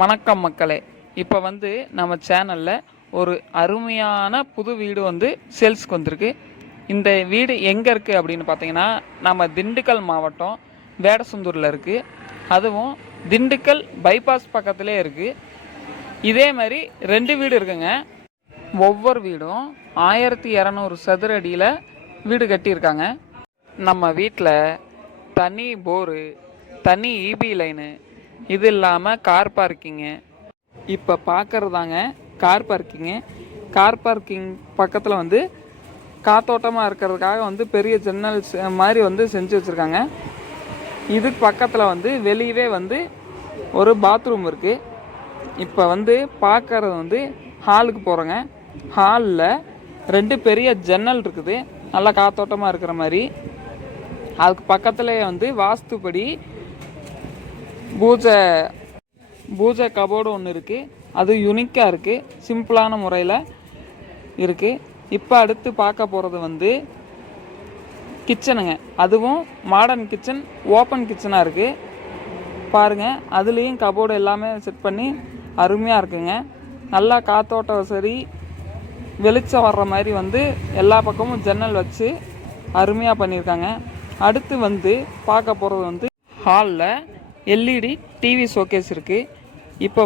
வணக்கம் மக்களே. இப்போ நம்ம சேனலில் ஒரு அருமையான புது வீடு சேல்ஸ்க்கு வந்திருக்கு. இந்த வீடு எங்கே இருக்குது அப்படின்னு பார்த்தீங்கன்னா, நம்ம திண்டுக்கல் மாவட்டம் வேடசந்தூரில் இருக்குது. அதுவும் திண்டுக்கல் பைபாஸ் பக்கத்திலே இருக்குது. இதே மாதிரி 2 வீடு இருக்குங்க. ஒவ்வொரு வீடும் 1200 சதுர அடியில் வீடு கட்டியிருக்காங்க. நம்ம வீட்டில் தனி போரு, தனி இபி லைனு, இது இல்லாமல் கார் பார்க்கிங்கு. இப்போ பார்க்குறதாங்க கார் பார்க்கிங்கு. கார் பார்க்கிங் பக்கத்தில் காத்தோட்டமாக இருக்கிறதுக்காக பெரிய ஜன்னல்ஸ் மாதிரி செஞ்சு வச்சுருக்காங்க. இதுக்கு பக்கத்தில் வெளியவே ஒரு பாத்ரூம் இருக்குது. இப்போ பார்க்குறது ஹாலுக்கு போகிறோங்க. ஹாலில் 2 பெரிய ஜன்னல் இருக்குது, நல்லா காத்தோட்டமாக இருக்கிற மாதிரி. அதுக்கு பக்கத்துலேயே வாஸ்துப்படி பூஜை கபோர்டு ஒன்று இருக்குது. அது யுனிக்காக இருக்குது, சிம்பிளான முறையில் இருக்குது. இப்போ அடுத்து பார்க்க போகிறது கிச்சனுங்க. அதுவும் மாடர்ன் கிச்சன், ஓப்பன் கிச்சனாக இருக்குது. பாருங்கள், அதுலேயும் கபோர்டு எல்லாமே செட் பண்ணி அருமையாக இருக்குங்க. நல்லா காத்தோட்டம் சரி, வெளிச்சம் வர்ற மாதிரி எல்லா பக்கமும் ஜன்னல் வச்சு அருமையாக பண்ணியிருக்காங்க. அடுத்து பார்க்க போகிறது ஹாலில் எல்இடி டிவி ஷோகேஸ் இருக்குது. இப்போ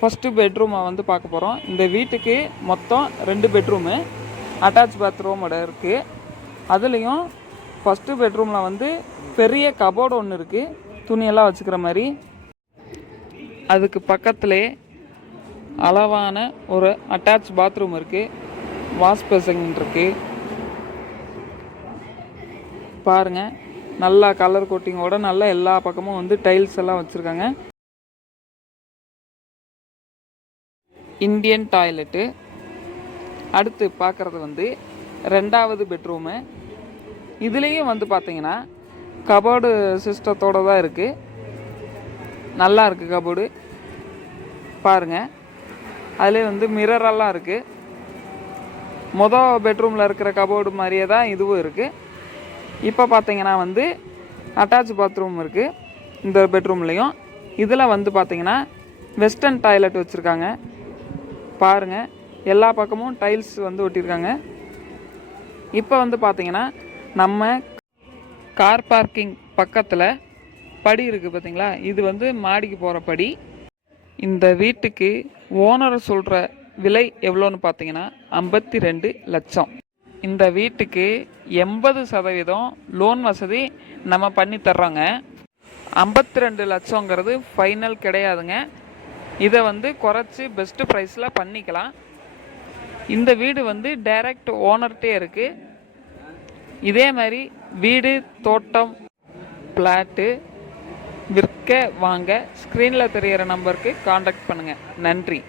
ஃபஸ்ட்டு பெட்ரூமை பார்க்க போகிறோம். இந்த வீட்டுக்கு மொத்தம் 2 பெட்ரூமு, அட்டாச் பாத்ரூமோட இருக்குது. அதுலேயும் ஃபஸ்ட்டு பெட்ரூமில் பெரிய கபோர்டு ஒன்று இருக்குது, துணியெல்லாம் வச்சுக்கிற மாதிரி. அதுக்கு பக்கத்துலேயே அளவான ஒரு அட்டாச் பாத்ரூம் இருக்குது, வாஷ் பேசின் இருக்குது. பாருங்கள், நல்லா கலர் கோட்டிங்கோட நல்லா எல்லா பக்கமும் டைல்ஸ் எல்லாம் வச்சுருக்காங்க. Indian toilet. அடுத்து பார்க்குறது 2வது பெட்ரூமு. இதுலேயும் பார்த்தீங்கன்னா கபோர்டு சிஸ்டத்தோடு தான் இருக்குது. நல்லா இருக்குது கபோர்டு. பாருங்கள், அதிலே மிரரெல்லாம் இருக்குது. மொதல் பெட்ரூமில் இருக்கிற கபோர்டு மாதிரியே தான் இதுவும் இருக்குது. இப்போ பார்த்தீங்கன்னா அட்டாச் பாத்ரூம் இருக்குது இந்த பெட்ரூம்லேயும். இதில் பார்த்தீங்கன்னா வெஸ்டர்ன் டாய்லெட் வச்சுருக்காங்க. பாருங்கள், எல்லா பக்கமும் டைல்ஸ் ஒட்டியிருக்காங்க. இப்போ பார்த்தீங்கன்னா நம்ம கார் பார்க்கிங் பக்கத்தில் படி இருக்குது பார்த்தீங்களா, இது மாடிக்கு போகிற படி. இந்த வீட்டுக்கு ஓனர் சொல்கிற விலை எவ்வளோன்னு பார்த்தீங்கன்னா 52 லட்சம். இந்த வீட்டுக்கு 80% லோன் வசதி நம்ம பண்ணி தர்றோங்க. 52 லட்சங்கிறது ஃபைனல் கிடையாதுங்க. இதை குறைச்சி பெஸ்ட்டு ப்ரைஸில் பண்ணிக்கலாம். இந்த வீடு டைரக்ட் ஓனர்கிட்டே இருக்குது. இதே மாதிரி வீடு, தோட்டம், பிளாட்டு விற்க வாங்க ஸ்க்ரீனில் தெரிகிற நம்பருக்கு காண்டாக்ட் பண்ணுங்கள். நன்றி.